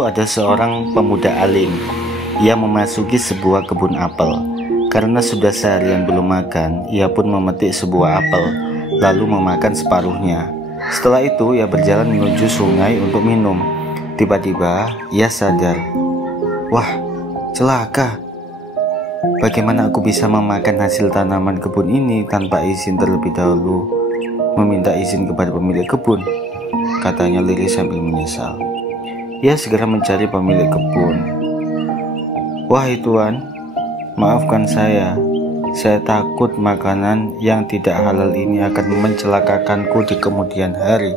itu ada seorang pemuda alim. Ia memasuki sebuah kebun apel. Karena sudah seharian belum makan, ia pun memetik sebuah apel, lalu memakan separuhnya. Setelah itu ia berjalan menuju sungai untuk minum. Tiba-tiba ia sadar, wah, celaka. Bagaimana aku bisa memakan hasil tanaman kebun ini tanpa izin terlebih dahulu meminta izin kepada pemilik kebun, katanya lirih sambil menyesal. Ia segera mencari pemilik kebun. Wahai tuan, maafkan saya takut makanan yang tidak halal ini akan mencelakakanku di kemudian hari.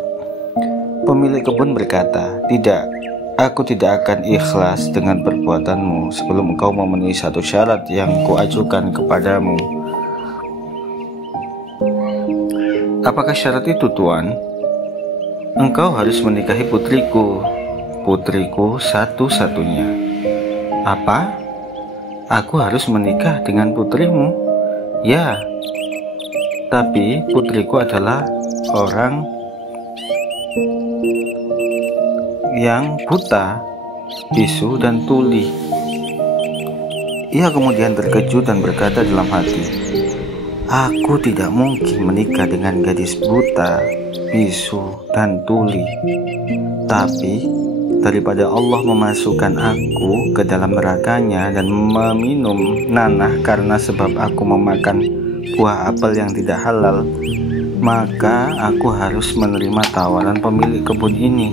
Pemilik kebun berkata, tidak, aku tidak akan ikhlas dengan perbuatanmu sebelum engkau memenuhi satu syarat yang kuajukan kepadamu. Apakah syarat itu, tuan? Engkau harus menikahi putriku satu-satunya. Apa? Aku harus menikah dengan putrimu? Ya, tapi putriku adalah orang yang buta, bisu, dan tuli. Ia kemudian terkejut dan berkata dalam hati, aku tidak mungkin menikah dengan gadis buta, bisu, dan tuli. Tapi daripada Allah memasukkan aku ke dalam nerakanya dan meminum nanah karena sebab aku memakan buah apel yang tidak halal, maka aku harus menerima tawaran pemilik kebun ini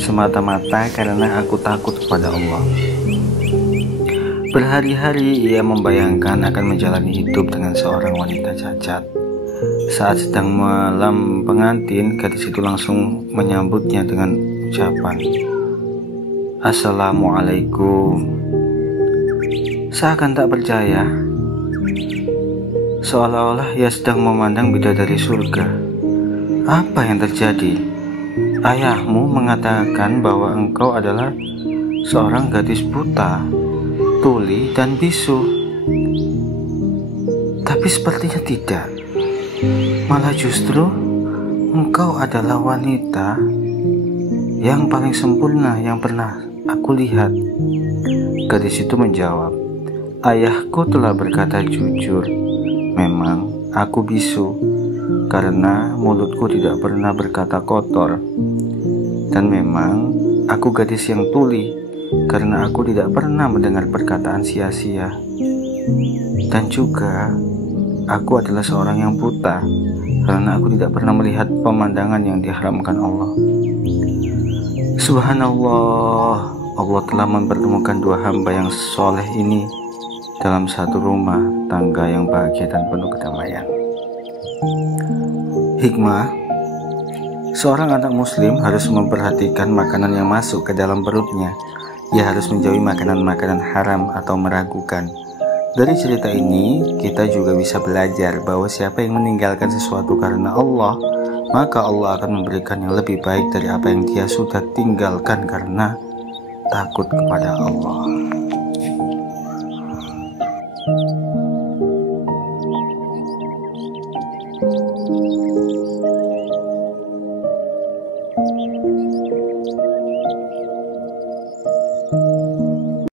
semata-mata karena aku takut kepada Allah. Berhari-hari ia membayangkan akan menjalani hidup dengan seorang wanita cacat. Saat sedang malam pengantin, gadis itu langsung menyambutnya dengan ucapan, Assalamualaikum. Seakan tak percaya, seolah-olah ia sedang memandang bidadari surga. Apa yang terjadi? Ayahmu mengatakan bahwa engkau adalah seorang gadis buta, tuli, dan bisu. Tapi sepertinya tidak. Malah justru engkau adalah wanita yang paling sempurna yang pernah aku lihat. Gadis itu menjawab, ayahku telah berkata jujur. Memang aku bisu karena mulutku tidak pernah berkata kotor. Dan memang aku gadis yang tuli karena aku tidak pernah mendengar perkataan sia-sia. Dan juga aku adalah seorang yang buta karena aku tidak pernah melihat pemandangan yang diharamkan Allah. Subhanallah, Allah telah mempertemukan dua hamba yang soleh ini dalam satu rumah tangga yang bahagia dan penuh kedamaian. Hikmah, seorang anak muslim harus memperhatikan makanan yang masuk ke dalam perutnya. Ia harus menjauhi makanan-makanan haram atau meragukan. Dari cerita ini, kita juga bisa belajar bahwa siapa yang meninggalkan sesuatu karena Allah, maka Allah akan memberikan yang lebih baik dari apa yang dia sudah tinggalkan karena takut kepada Allah.